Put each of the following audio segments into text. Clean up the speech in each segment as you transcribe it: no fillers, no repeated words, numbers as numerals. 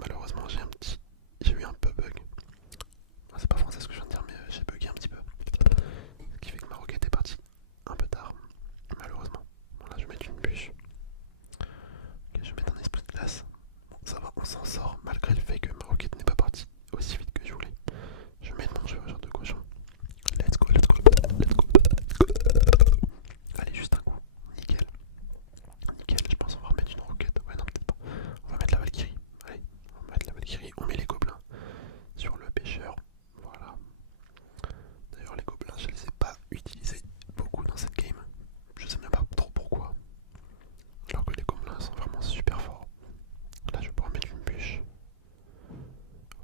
malheureusement j'ai eu un peu bug. C'est pas français ce que je viens de dire, mais j'ai bugué un petit peu. Ce qui fait que ma roquette est partie un peu tard, malheureusement. Bon, là je vais mettre une bûche. Ok, je vais mettre un esprit de glace. Bon, ça va, on s'en sort malgré le fait que ma roquette n'est pas partie aussi vite que je voulais. Je vais mettre mon chevaucheur de cochon. Let's go, let's go, let's go. Allez, juste un coup. Nickel. Nickel, je pense qu'on va remettre une roquette. Ouais, non, peut-être pas. On va mettre la Valkyrie. Allez, on va mettre la Valkyrie. On met les gobelins sur le pêcheur. Voilà. D'ailleurs, les gobelins, je les ai pas utilisés beaucoup dans cette game. Je sais même pas trop pourquoi. Alors que les gobelins sont vraiment super forts. Là, je vais pouvoir mettre une bûche.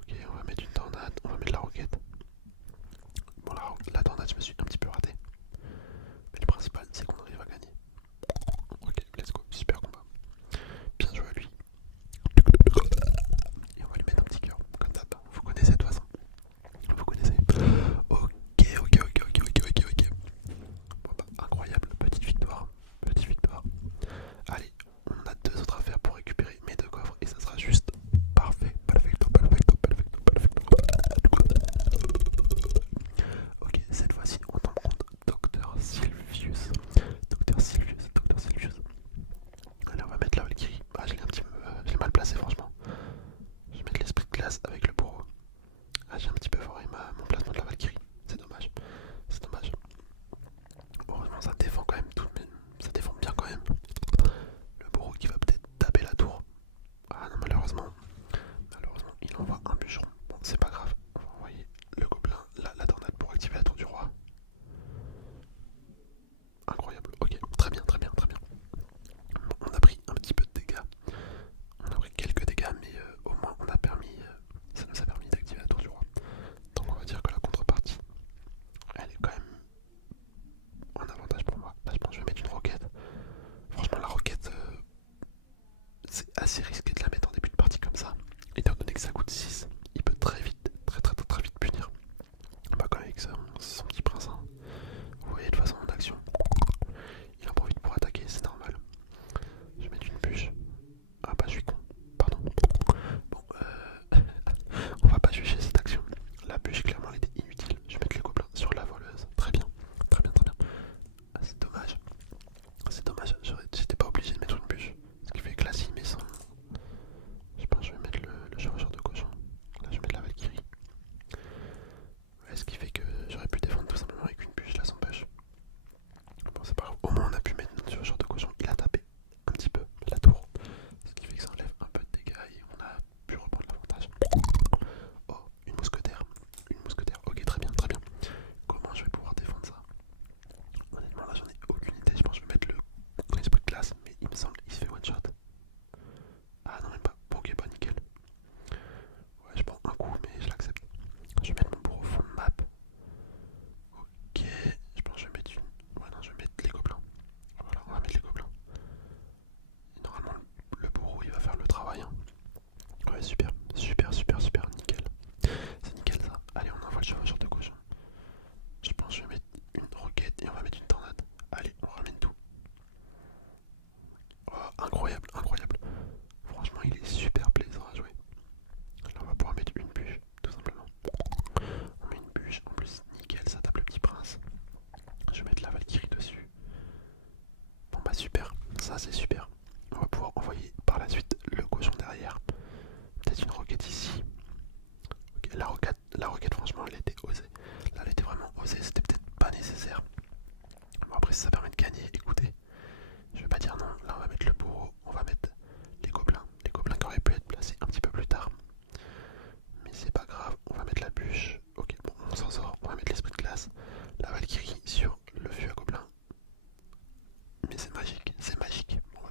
Ok, on va mettre une tornade. On va mettre la roquette. Bon, la tornade, je me suis un petit peu raté. Mais le principal, c'est qu'on arrive à gagner. Ok, let's go. Super combat. Bien joué à lui. Et on va lui mettre un petit cœur. Comme d'hab. Vous connaissez de toute façon. Vous connaissez. Ok. Bon bah, incroyable. Petite victoire. Petite victoire. Allez, on a deux autres affaires pour récupérer mes deux coffres. Et ça sera juste parfait. Perfecto. Ok, cette fois-ci, on tombe contre Docteur Sylvius. Docteur Sylvius. Allez, on va mettre la Valkyrie. Ah, je l'ai un petit peu, je l'ai mal placé, franchement. Je vais mettre l'esprit de glace avec le bourreau. Ah, j'ai un petit peu foré mon placement de la Valkyrie. C'est dommage. C'est dommage. Heureusement, ça défend quand même tout de même. Ça défend bien quand même. Le bourreau qui va peut-être taper la tour. Ah non, malheureusement. Malheureusement, il envoie un bûcheron. Bon, c'est pas grave. On va envoyer le gobelin, la tornade pour activer la tour du roi. Incroyable. Ok, très bien. Bon, on a pris un petit peu de dégâts. On a pris quelques dégâts, mais au moins ça nous a permis d'activer la tour du roi. Donc on va dire que la contrepartie, elle est quand même un avantage pour moi. Là je pense que je vais mettre une roquette. Franchement la roquette, c'est assez risqué de la mettre en début de partie comme ça. Étant donné que ça coûte 6, il peut très vite, très vite punir. Bah quand même avec son petit prince, hein. Vous voyez de toute façon en action, il en profite pour attaquer, c'est normal. Je vais mettre une bûche. Ah bah je suis con, pardon. Bon, on va pas juger cette action. La bûche clairement elle était inutile. Je vais mettre les gobelins sur la voleuse. Très bien. Ah, c'est dommage. J'étais pas obligé de mettre une bûche. Ce qui fait que là s'il met son... Je pense que je vais mettre le chevaucheur de cochon. Là je vais mettre la Valkyrie. Ouais, ce qui fait que j'aurais pu défendre tout simplement avec une bûche là sans pêche. Bon c'est pas grave. Au moins on a pu mettre notre chevaucheur de cochon. Il a tapé un petit peu la tour. Ce qui fait que ça enlève un peu de dégâts et on a pu reprendre l'avantage. Oh, une mousquetaire. Ok, très bien. Comment je vais pouvoir défendre ça? Honnêtement, là, j'en ai aucune idée. Je pense que je vais mettre l'esprit de glace, mais il me semble qu'il se fait one shot. Ah non, même pas. Bon, ok, pas nickel. Ouais, je prends un coup, mais je l'accepte. Je vais mettre mon bourreau au fond de map. Ok, je pense que je vais mettre une. Ouais, non, je vais mettre les gobelins. Voilà, on va mettre les gobelins. Et normalement, le bourreau il va faire le travail, hein. Ouais, super, nickel. C'est nickel ça. Allez, on envoie le chevaucheur de cochon. Je pense que je vais mettre une roquette et on va mettre une tornade. Allez, on ramène tout. Oh, incroyable. Franchement, il est super plaisant à jouer. Là, on va pouvoir mettre une bûche, tout simplement. On met une bûche, en plus, nickel, ça tape le petit prince. Je vais mettre la Valkyrie dessus. Bon bah super, ça c'est super. On va pouvoir envoyer par la suite le cochon derrière. Peut-être une roquette ici. Ok, la roquette franchement elle était osée. Là elle était vraiment osée, c'était peut-être pas nécessaire. Bon après si ça permet de gagner, écoutez. Je vais pas dire non, là on va mettre le bourreau, on va mettre les gobelins. Les gobelins qui auraient pu être placés un petit peu plus tard. Mais c'est pas grave, on va mettre la bûche. Ok, bon on s'en sort, on va mettre l'esprit de glace. La Valkyrie sur le fût à gobelins. Mais c'est magique. Bon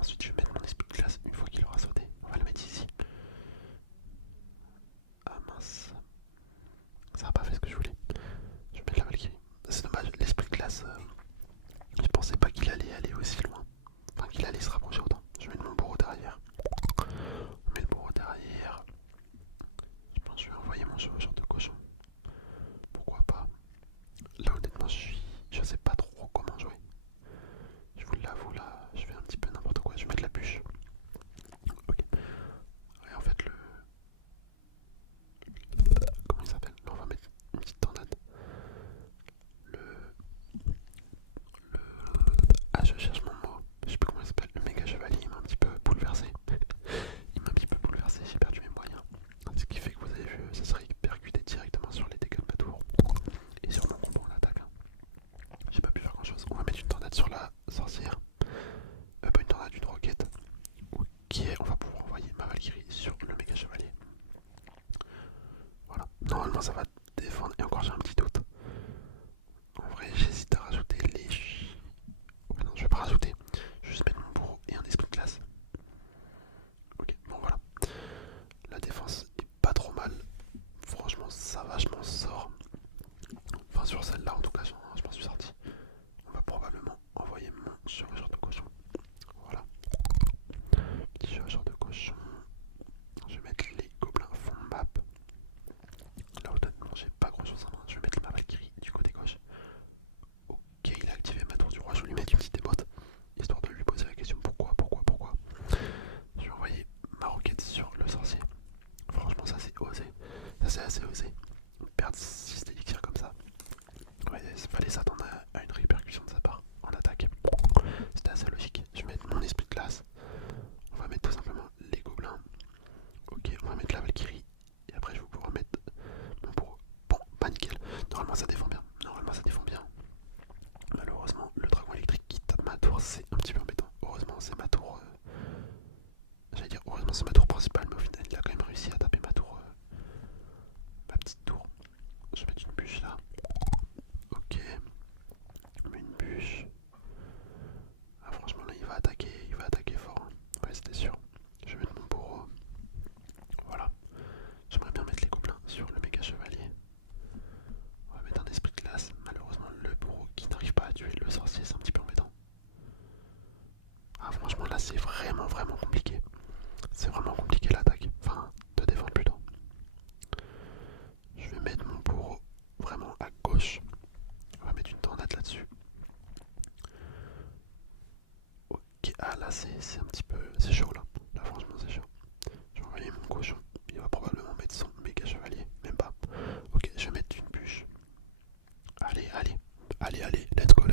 Ensuite, je vais mettre mon esprit de glace une fois qu'il aura sauté. On va le mettre ici. Ah mince. Ça n'a pas fait ce que je voulais. Je vais mettre la Valkyrie. C'est dommage, l'esprit de glace, je pensais pas qu'il allait aller aussi loin. Enfin, qu'il allait se rapprocher autant. Je mets mon bourreau derrière. On met le bourreau derrière. Je pense que je vais envoyer mon chevaucheur de cochon. Pourquoi pas. Là, honnêtement, je sais pas trop comment jouer. Je vous l'avoue, là, je fais un petit peu n'importe quoi. Je vais mettre la bûche. Ok. Et en fait, comment il s'appelle? Là, on va mettre une petite tornade. Le... le... Ah, je cherche mon mot. Je sais plus comment il s'appelle. Le méga chevalier, il m'a un petit peu bouleversé. Il m'a un petit peu bouleversé, j'ai perdu mes moyens. Ce qui fait que vous avez vu, ça serait percuté directement sur les dégâts de ma tour. Et sur mon combo en attaque. J'ai pas pu faire grand chose. On va mettre une tornade sur la sorcière. Pas une tornade, une roquette. Ok, on va pouvoir envoyer ma Valkyrie sur le méga chevalier. Voilà. Normalement ça va défendre. Et encore j'ai un petit doute. En vrai j'hésite à rajouter les... Ouais, non, je vais pas rajouter. Je vais juste mettre mon bourreau et un esprit de glace. Ok, bon voilà. La défense est pas trop mal. Franchement ça va, je m'en sors. Enfin sur celle-là en tout cas, je m'en suis sorti. On va probablement envoyer mon chevaucheur de cochon. Voilà. Petit chevaucheur de cochon. Je vais mettre les gobelins fond map. Là honnêtement j'ai pas grand chose en main. Je vais mettre ma Valkyrie du côté gauche. Ok, il a activé ma tour du roi. Je vais lui mettre une petite émote. Histoire de lui poser la question pourquoi. Je vais envoyer ma roquette sur le sorcier. Franchement ça c'est osé. Ça c'est assez osé. Perdre 6 d'élixirs comme ça. Ouais, il fallait s'attendre à une répercussion de sa part en attaque. C'était assez logique. Je vais mettre mon esprit de glace. On va mettre tout simplement les gobelins. Ok, on va mettre la Valkyrie. Et après je vais pouvoir mettre mon bourreau. Bon, pas nickel. Normalement ça défend bien. Malheureusement, le dragon électrique qui tape ma tour, c'est un petit peu embêtant. Heureusement, c'est ma tour. J'allais dire, heureusement, c'est ma tour principale, mais au final, il a quand même réussi à taper ma tour. Ma petite tour. Je vais mettre une bûche là. Ok. On met une bûche. Ah, franchement, là, il va attaquer fort. Hein. Ouais, c'était sûr. Je vais mettre mon bourreau. Voilà. J'aimerais bien mettre les gobelins sur le méga chevalier. On va mettre un esprit de glace. Malheureusement, le bourreau qui n'arrive pas à tuer le sorcier, c'est un petit peu embêtant. Ah, franchement, là, c'est vraiment compliqué. C'est vraiment compliqué l'attaque. Enfin, de défendre plutôt. Je vais mettre mon bourreau vraiment à gauche. On va mettre une tornade là-dessus. Ok, ah là, c'est un petit peu... C'est chaud là. Là, franchement, c'est chaud. Je vais envoyer mon cochon. Il va probablement mettre son méga chevalier. Même pas. Ok, je vais mettre une bûche. Allez, let's go.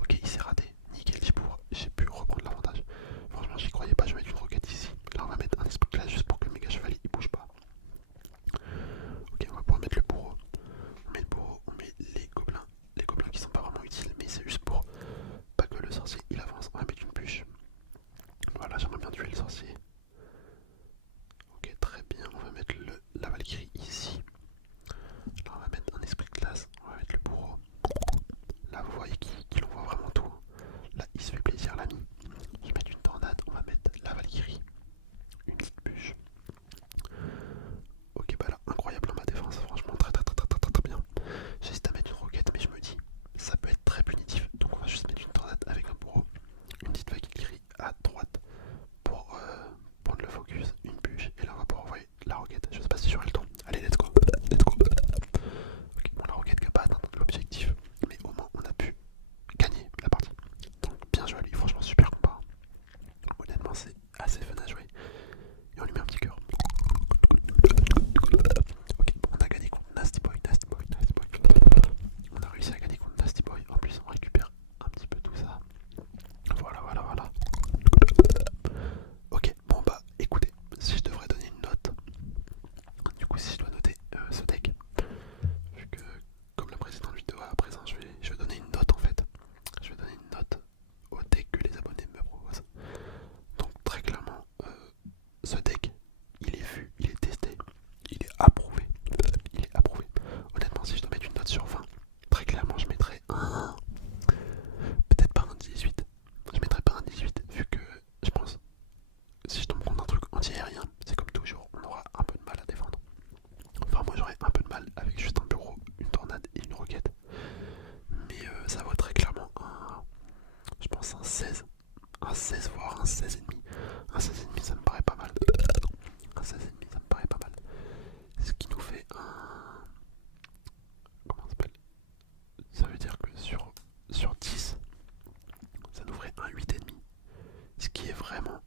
Ok, il s'est raté. Nickel, j'ai pu reprendre l'avantage. Franchement, j'y croyais pas, je vais mettre une roquette ici. Là, on va mettre un esprit de glace juste pour que le méga chevalier il bouge pas. Ok, on va pouvoir mettre le bourreau. On met le bourreau, on met les gobelins. Les gobelins qui sont pas vraiment utiles, mais c'est juste pour pas que le sorcier il avance. On va mettre une bûche. Voilà, j'aimerais bien tuer un 16 voire un 16,5. Un 16,5 ça me paraît pas mal. Un 16,5 ça me paraît pas mal. Ce qui nous fait un... Comment ça s'appelle? Ça veut dire que sur 10, ça nous ferait un 8,5. Ce qui est vraiment